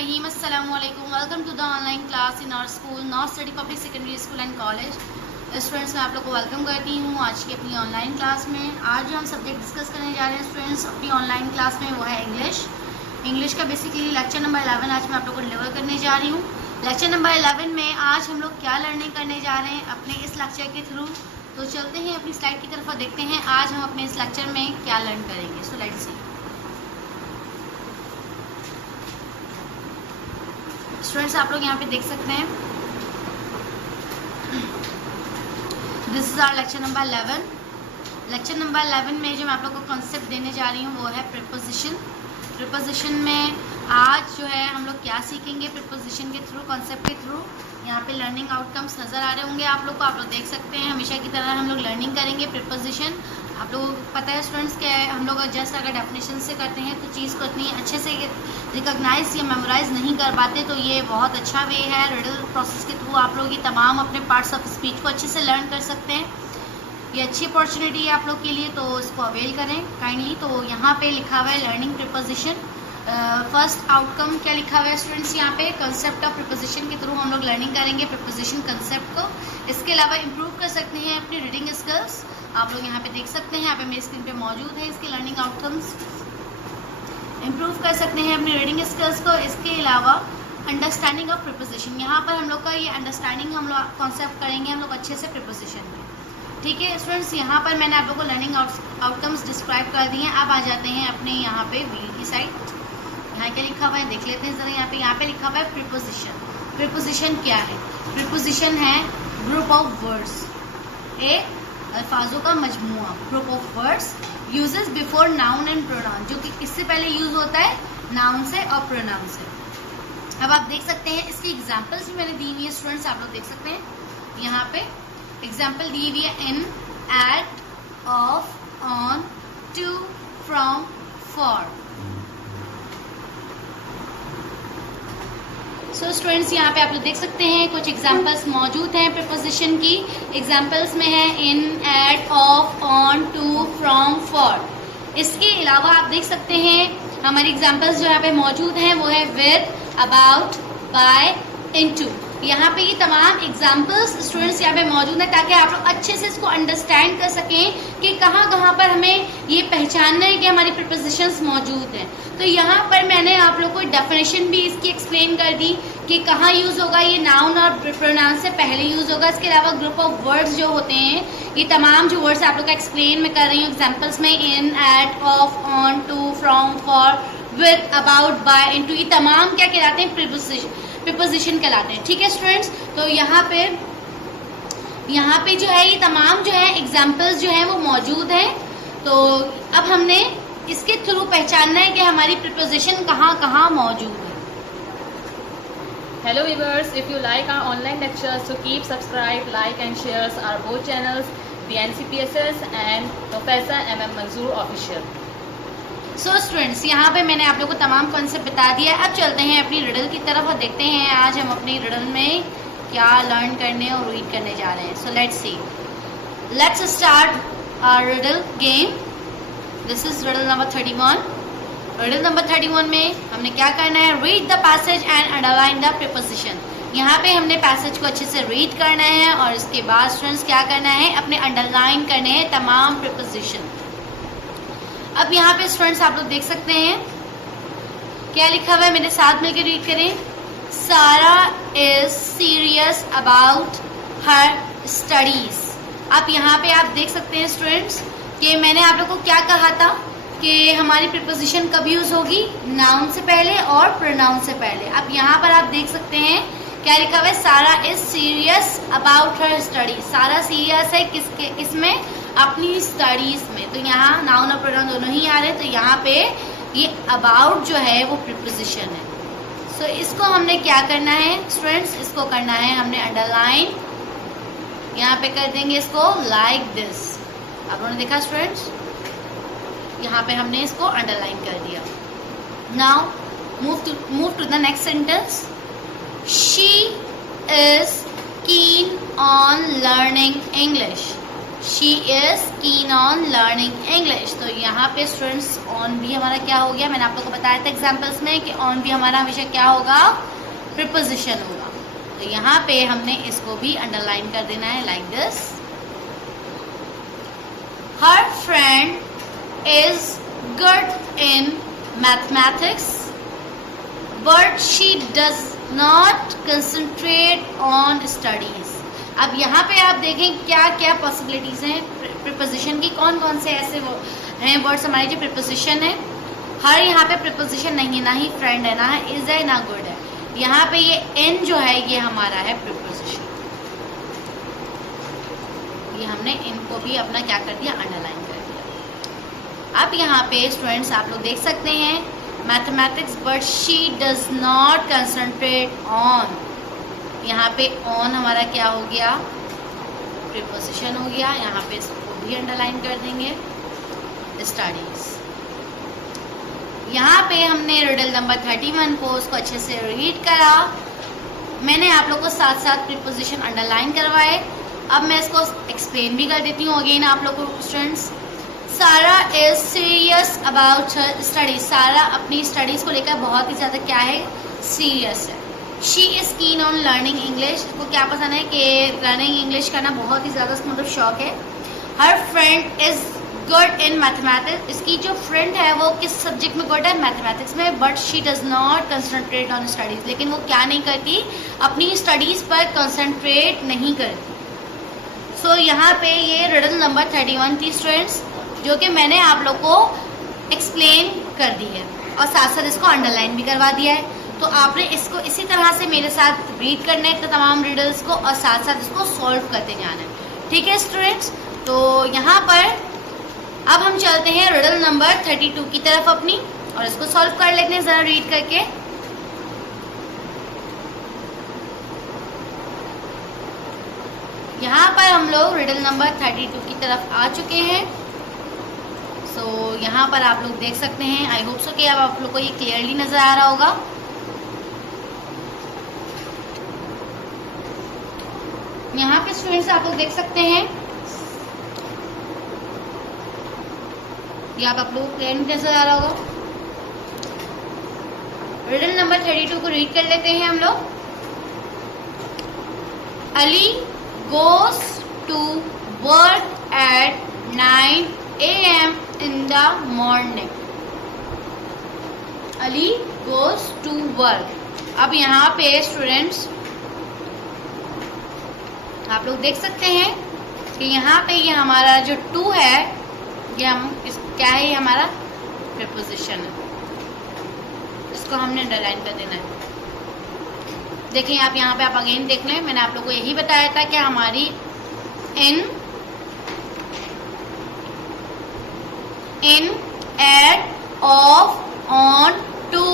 Bismillahirrahmanirrahim. Assalamualaikum. Welcome to the online class in our school, North Study Public Secondary School and College. Students मैं आप लोग को welcome करती हूँ आज की अपनी ऑनलाइन क्लास में। आज जो हम सब्जेक्ट डिस्कस करने जा रहे हैं स्टूडेंट्स अपनी ऑनलाइन क्लास में वो है इंग्लिश का बेसिकली लेक्चर नंबर 11 आज मैं आप लोग को डिलीवर करने जा रही हूँ। लेक्चर नंबर 11 में आज हम लोग क्या लर्निंग करने जा रहे हैं अपने इस लेक्चर के थ्रू। तो चलते हैं अपनी स्लाइड की तरफ और देखते हैं आज हम अपने इस लेक्चर में क्या लर्न करेंगे। सो लेट्स सी स्टूडेंट्स, आप लोग यहाँ पे देख सकते हैं this is our lecture number 11। Lecture number 11 में जो मैं आप लोग को कॉन्सेप्ट देने जा रही हूँ वो है प्रीपोजिशन। प्रीपोजिशन में आज जो है हम लोग क्या सीखेंगे प्रीपोजिशन के थ्रू, कॉन्सेप्ट के थ्रू। यहाँ पे लर्निंग आउटकम्स नज़र आ रहे होंगे आप लोग को, आप लोग देख सकते हैं हमेशा की तरह हम लोग लर्निंग करेंगे प्रीपोजिशन। आप लोगों को पता है स्टूडेंट्स क्या है, हम लोग जस्ट अगर डेफिनेशन से करते हैं तो चीज़ को इतनी अच्छे से रिकॉग्नाइज या मेमोराइज नहीं कर पाते, तो ये बहुत अच्छा वे है। रिडल प्रोसेस के थ्रू आप लोग ये तमाम अपने पार्ट्स ऑफ स्पीच को अच्छे से लर्न कर सकते हैं। ये अच्छी अपॉर्चुनिटी है आप लोग के लिए, तो इसको अवेल करें काइंडली। तो यहाँ पे लिखा हुआ है लर्निंग प्रीपोजिशन। फर्स्ट आउटकम क्या लिखा हुआ है स्टूडेंट्स, यहाँ पे कंसेप्ट ऑफ प्रीपोजिशन के थ्रू हम लोग लर्निंग करेंगे प्रीपोजिशन कंसेप्ट को। इसके अलावा इम्प्रूव कर सकते हैं अपनी रीडिंग स्किल्स। आप लोग यहाँ पे देख सकते हैं, यहाँ पे मेरी स्क्रीन पे मौजूद है इसके लर्निंग आउटकम्स। इम्प्रूव कर सकते हैं अपनी रीडिंग स्किल्स को। इसके अलावा अंडरस्टैंडिंग ऑफ प्रीपोजिशन, यहाँ पर हम लोग का ये अंडरस्टैंडिंग हम लोग कॉन्सेप्ट करेंगे हम लोग अच्छे से प्रीपोजिशन में। ठीक है स्टूडेंट्स, यहाँ पर मैंने आप लोग को लर्निंग आउटकम्स डिस्क्राइब कर दिए हैं। अब आ जाते हैं अपने यहाँ पे वीडियो की साइड। यहाँ क्या लिखा हुआ है देख लेते हैं जरा। यहाँ पे लिखा हुआ है प्रीपोजिशन। प्रीपोजिशन क्या है? प्रीपोजिशन है ग्रुप ऑफ वर्ड्स, एक अल्फाजों का मजमुआ, group of words uses before noun and pronoun, जो कि इससे पहले यूज होता है नाउन से और प्रोनाउन से। अब आप देख सकते हैं इसकी एग्जांपल्स भी मैंने दी हुई है स्टूडेंट्स, आप लोग देख सकते हैं यहाँ पे एग्जाम्पल दी हुई है in, at, of, on, to, from, for. So students यहाँ पे आप लोग देख सकते हैं कुछ एग्जाम्पल्स मौजूद हैं प्रीपोजिशन की। एग्जाम्पल्स में है in, at, of, on, to, from, for. इसके अलावा आप देख सकते हैं हमारी एग्जाम्पल्स जो यहाँ पे मौजूद हैं वो है विद, अबाउट, बाय, इनटू। यहाँ पे ये तमाम एग्जाम्पल्स स्टूडेंट्स यहाँ पे मौजूद हैं ताकि आप लोग अच्छे से इसको अंडरस्टैंड कर सकें कि कहाँ कहाँ पर हमें ये पहचानना है कि हमारी प्रीपोजिशंस मौजूद हैं। तो यहाँ पर मैंने आप लोग को डेफिनेशन भी इसकी एक्सप्लेन कर दी कि कहाँ यूज़ होगा, ये नाउन और प्रोनाउन से पहले यूज़ होगा। इसके अलावा ग्रुप ऑफ वर्ड्स जो होते हैं, ये तमाम जो वर्ड्स आप लोग का एक्सप्लेन मैं कर रही हूँ एग्जाम्पल्स में, in, at, of, on, to, from, for, with, about, by, into, ये तमाम क्या कहलाते हैं प्रीपोजिशन कहलाते हैं। ठीक है स्टूडेंट्स, तो यहाँ पे जो है ये तमाम जो है एग्जाम्पल्स जो है वो मौजूद हैं। तो अब हमने इसके थ्रू पहचानना है कि हमारी प्रीपोजिशन कहाँ कहाँ मौजूद है। Hello viewers, if you like our online lectures, so keep subscribe, like and shares our both channels, the NCPSS and Professor MM Manzoor Official. So students यहाँ पे मैंने आप लोगों को तमाम कॉन्सेप्ट बता दिया। अब चलते हैं अपनी रिडल की तरफ और देखते हैं आज हम अपनी रिडल में क्या लर्न करने और रीड करने जा रहे हैं। So let's start our riddle game. This is riddle number 31। Riddle number 31 में हमने क्या करना है, read the passage and underline the preposition. यहाँ पे हमने पैसेज को अच्छे से रीड करना है और इसके बाद स्टूडेंट्स क्या करना है, अपने अंडरलाइन करने हैं तमाम प्रीपोजिशन। अब यहाँ पे स्टूडेंट्स आप लोग देख सकते हैं क्या लिखा हुआ है, मेरे साथ मिलकर रीड करें। सारा is serious about her studies. अब यहाँ पे आप देख सकते हैं स्टूडेंट्स कि मैंने आप लोग को क्या कहा था कि हमारी प्रीपोजिशन कब यूज होगी, नाउन से पहले और प्रोनाउन से पहले। अब यहाँ पर आप देख सकते हैं क्या लिखा हुआ है, सारा is serious about her studies. सारा सीरियस है किसमें, अपनी स्टडीज में। तो यहाँ नाउन और प्रोनाउन दोनों ही आ रहे हैं, तो यहाँ पे ये अबाउट जो है वो प्रीपोजिशन है। सो इसको हमने क्या करना है स्टूडेंट्स, इसको करना है हमने अंडरलाइन। यहाँ पे कर देंगे इसको लाइक दिस। आप लोगों ने देखा स्टूडेंट्स, यहाँ पे हमने इसको अंडरलाइन कर दिया। Now move to the next sentence. She is keen on learning English. She is keen on learning English. तो यहाँ पे स्टूडेंट्स ऑन भी हमारा क्या हो गया, मैंने आप लोग को बताया था एग्जाम्पल्स में कि ऑन भी हमारा हमेशा क्या होगा, प्रीपोजिशन होगा। तो यहाँ पे हमने इसको भी अंडरलाइन कर देना है like this. Her friend is good in mathematics but she does not concentrate on studies. अब यहाँ पे आप देखें क्या क्या पॉसिबिलिटीज हैं प्रीपोजिशन की, कौन कौन से ऐसे हैं वर्ड्स हमारे जो प्रीपोजिशन है। हर यहाँ पे प्रीपोजिशन नहीं है, ना ही फ्रेंड है, ना है इज है, ना गुड है। यहाँ पे ये इन जो है ये हमारा है प्रीपोजिशन। ये हमने इनको भी अपना क्या कर दिया, अंडरलाइन कर दिया। अब यहाँ पे स्टूडेंट्स आप लोग देख सकते हैं mathematics but she does not concentrate on. यहाँ पे ऑन हमारा क्या हो गया, प्रीपोजिशन हो गया। यहाँ पे इसको भी अंडरलाइन कर देंगे, स्टडीज। यहाँ पे हमने रिडल नंबर 31 को उसको अच्छे से रीड करा। मैंने आप लोग को साथ साथ प्रीपोजिशन अंडरलाइन करवाए। अब मैं इसको एक्सप्लेन भी कर देती हूँ अगेन आप लोगों को स्टूडेंट्स। सारा is serious about her studies. सारा अपनी स्टडीज को लेकर बहुत ही ज़्यादा क्या है, सीरियस है। शी इज़ कीन ऑन लर्निंग इंग्लिश। इसको क्या पसंद है कि लर्निंग इंग्लिश करना बहुत ही ज़्यादा मतलब शौक है। हर friend is good in mathematics. इसकी जो फ्रेंड है वो किस सब्जेक्ट में गुड है, मैथमेटिक्स में। But she does not concentrate on studies. लेकिन वो क्या नहीं करती, अपनी स्टडीज़ पर कंसंट्रेट नहीं करती। सो यहाँ पे ये रिडल नंबर 31 थी स्टूडेंट्स, जो कि मैंने आप लोग को एक्सप्लेन कर दी है और साथ साथ इसको अंडरलाइन भी करवा दिया है। तो आपने इसको इसी तरह से मेरे साथ रीड करना है तमाम रिडल्स को और साथ साथ इसको सॉल्व करते जाना है। ठीक है स्टूडेंट्स, तो यहाँ पर अब हम चलते हैं रिडल नंबर 32 की तरफ अपनी, और इसको सॉल्व कर लेते हैं ज़रा रीड करके। यहाँ पर हम लोग रिडल नंबर 32 की तरफ आ चुके हैं। सो यहाँ पर आप लोग देख सकते हैं, आई होप सो कि अब आप लोग को ये क्लियरली नज़र आ रहा होगा। यहाँ पे स्टूडेंट्स आप लोग देख सकते हैं, ये आप लोग को क्लियरली नज़र आ रहा होगा। रिडल नंबर 32 को रीड कर लेते हैं हम लोग। Ali goes to work at 9 AM in the morning. Ali goes to work. अब यहाँ पे स्टूडेंट्स आप लोग देख सकते हैं कि यहाँ पे ये हमारा जो टू है, ये हम क्या है, ये हमारा प्रीपोजिशन है। इसको हमने अंडरलाइन कर देना है। देखिए आप यहाँ पे आप अगेन देख लें, मैंने आप लोगों को यही बताया था कि हमारी in, at, of, on, to,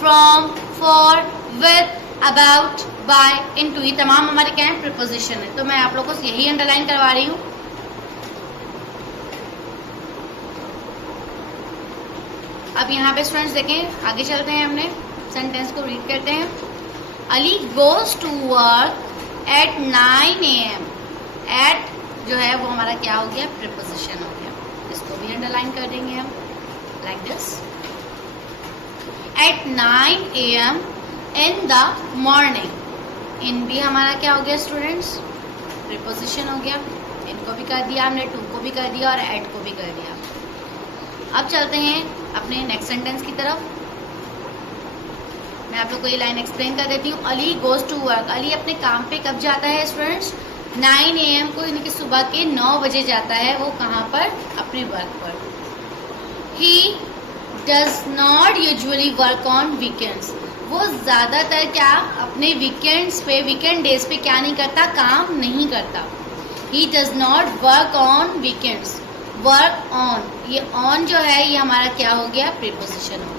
from, for, with, about, by, into, ये तमाम हमारे क्या है, प्रीपोजिशन है। तो मैं आप लोगों को यही अंडरलाइन करवा रही हूँ। अब यहाँ पे स्टूडेंट्स देखें, आगे चलते हैं, हमने सेंटेंस को रीड करते हैं। Ali goes to work at 9 AM। At जो है वो हमारा क्या हो गया, प्रीपोजिशन हो गया। इसको भी अंडरलाइन कर देंगे हम like this. At 9 AM in the morning. In भी हमारा क्या हो गया स्टूडेंट्स, प्रीपोजिशन हो गया। इनको भी कर दिया हमने, टू को भी कर दिया और एट को भी कर दिया। अब चलते हैं अपने नेक्स्ट सेंटेंस की तरफ। मैं आप लोग को ये लाइन एक्सप्लेन कर देती हूँ। Ali goes to work. Ali अपने काम पे कब जाता है स्टूडेंट्स, 9 AM को, यानी कि सुबह के 9 बजे जाता है। वो कहाँ पर, अपने वर्क पर। ही does not usually work on weekends. वो ज़्यादातर क्या अपने वीकेंड्स पे, वीकेंड डेज पे क्या नहीं करता, काम नहीं करता। ही does not work on weekends. Work on, ये ऑन जो है ये हमारा क्या हो गया, प्रीपोजिशन हो गया।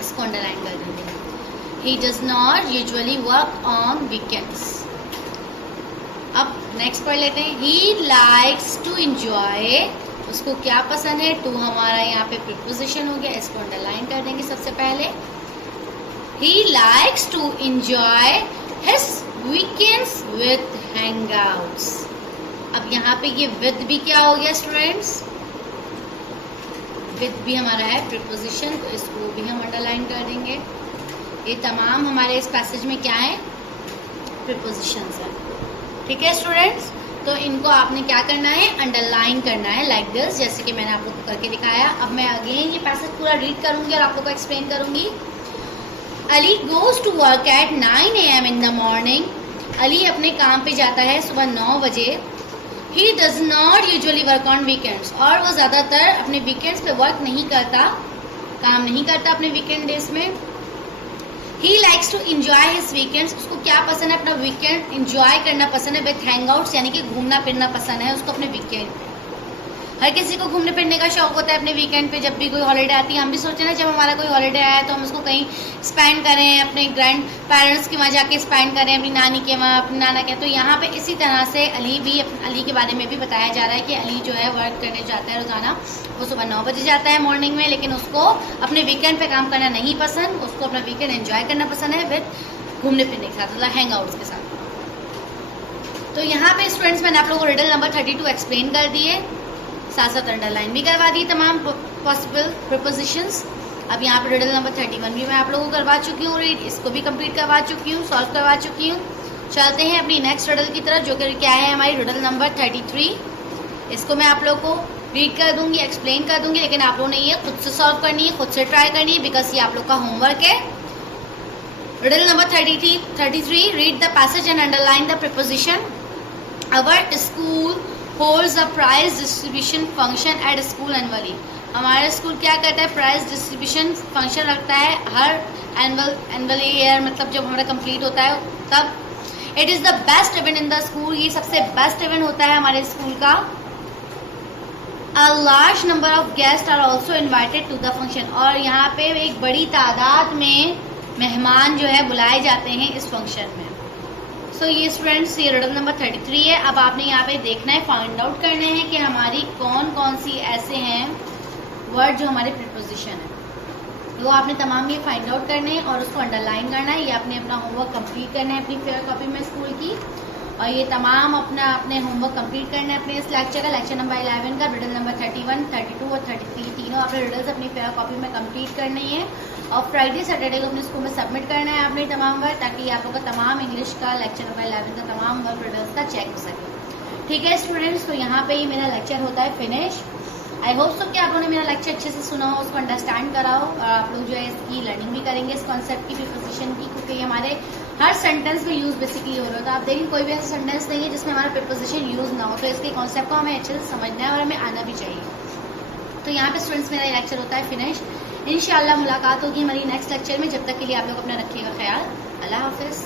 इसको अंडरलाइन कर देंगे। He does not usually work on weekends. अब नेक्स्ट पढ़ लेते हैं। He likes to enjoy. उसको क्या पसंद है, टू हमारा यहाँ पे प्रीपोजिशन हो गया। इसको अंडरलाइन कर देंगे सबसे पहले। He likes to enjoy his weekends with hangouts. अब यहाँ पे ये विद भी क्या हो गया स्टूडेंट्स, विद भी हमारा है प्रीपोजिशन, तो इसको भी हम अंडरलाइन कर देंगे। ये तमाम हमारे इस पैसेज में क्या है, प्रीपोजिशंस है। ठीक है स्टूडेंट्स, तो इनको आपने क्या करना है, अंडरलाइन करना है लाइक दिस, जैसे कि मैंने आप लोग को करके दिखाया। अब मैं अगेन ये पैसेज पूरा रीड करूंगी और आप लोग को एक्सप्लेन करूंगी। Ali goes to work at 9 AM in the morning. Ali अपने काम पे जाता है सुबह 9 बजे। He does not usually work on weekends, और वो ज़्यादातर अपने वीकेंड्स पे वर्क नहीं करता, काम नहीं करता अपने वीकेंड डेज में। He likes to enjoy his weekends, उसको क्या पसंद है, अपना वीकेंड इंजॉय करना पसंद है विथ हैंगआउट्स, यानी कि घूमना फिरना पसंद है उसको अपने वीकेंड पे। हर किसी को घूमने फिरने का शौक होता है अपने वीकेंड पे, जब भी कोई हॉलीडे आती है। हम भी सोचते हैं ना, जब हमारा कोई हॉलीडे आया तो हम उसको कहीं स्पेंड करें, अपने ग्रैंड पेरेंट्स के वहाँ जाके स्पेंड करें, अपनी नानी के वहाँ, अपने नाना के। तो यहाँ पे इसी तरह से अली के बारे में भी बताया जा रहा है कि अली जो है वर्क करने जाता है रोज़ाना। वो सुबह 9 बजे जाता है मॉर्निंग में, लेकिन उसको अपने वीकेंड पे काम करना नहीं पसंद, उसको अपना वीकेंड एंजॉय करना पसंद है विद घूमने फिरने के साथ, मतलब हैंग आउट्स के साथ। तो यहाँ पे स्टूडेंट्स मैंने आप लोगों को रिडल नंबर 32 एक्सप्लेन कर दिए, साथ साथ अंडरलाइन भी करवा दी तमाम पॉसिबल प्रीपोजिशंस। अब यहाँ पे रिडल नंबर 31 भी मैं आप लोगों को करवा चुकी हूँ रीड, इसको भी कंप्लीट करवा चुकी हूँ, सॉल्व करवा चुकी हूँ। चलते हैं अपनी नेक्स्ट रिडल की तरफ, जो कि क्या है हमारी रिडल नंबर 33। इसको मैं आप लोगों को रीड कर दूंगी, एक्सप्लेन कर दूंगी, लेकिन आप लोगों ने ये खुद से सॉल्व करनी है, खुद से ट्राई करनी है, बिकॉज ये आप लोग का होमवर्क है। Riddle number 33, read the passage and underline the preposition. Our school holds a prize distribution function at school annually. हमारा स्कूल क्या करता है, प्राइज डिस्ट्रीब्यूशन फंक्शन रखता है हर एनुअल ईयर, मतलब जब हमारा कंप्लीट होता है तब। It is the best event in the school, ये सबसे बेस्ट इवेंट होता है हमारे स्कूल का। A large number of guests are also invited to the function, और यहाँ पे एक बड़ी तादाद में मेहमान जो है बुलाए जाते हैं इस फंक्शन में। सो ये स्टूडेंट्स ये रिडल नंबर 33 है। अब आपने यहाँ पे देखना है, फाइंड आउट करने हैं कि हमारी कौन कौन सी ऐसे हैं वर्ड जो हमारे प्रीपोजिशन है। वो आपने तमाम ये फाइंड आउट करने हैं और उसको अंडरलाइन करना है। ये आपने अपना होमवर्क कंप्लीट करना है अपनी फेयर कॉपी में स्कूल की, और ये तमाम अपने होमवर्क कंप्लीट करना है अपने इस लेक्चर का, लेक्चर नंबर 11 का, रिडल नंबर 31, 32 और 33 तीनों आपने रिडल्स अपनी फेयर कॉपी में कंप्लीट करनी है और फ्राइडे सैटरडे को अपने स्कूल में सबमिट करना है आपने तमाम वर्क, ताकि आप लोग का तमाम इंग्लिश का लेक्चर नंबर 11 का तमाम वर्क रिडल्स का चेक हो सके। ठीक है स्टूडेंट्स, तो यहाँ पे ही मेरा लेक्चर होता है फिनिश। आई होप सो कि आप लोगों ने मेरा लेक्चर अच्छे से सुना हो, उसको अंडरस्टैंड करा हो, और आप लोग जो है इसकी लर्निंग भी करेंगे इस कॉन्सेप्ट की, प्रीपोजिशन की, क्योंकि ये हमारे हर सेंटेंस में यूज बेसिकली हो रहा है। तो आप देखें कोई भी ऐसा सेंटेंस नहीं है जिसमें हमारा प्रीपोजिशन यूज ना हो, तो इसके कॉन्सेप्ट को हमें अच्छे से समझना है और हमें आना भी चाहिए। तो यहाँ पे स्टूडेंट्स मेरा लेक्चर होता है फिनिश। इंशाल्लाह मुलाकात होगी हमारी नेक्स्ट लेक्चर में, जब तक के लिए आप लोग अपना रखिएगा ख्याल। अल्लाह हाफिज़।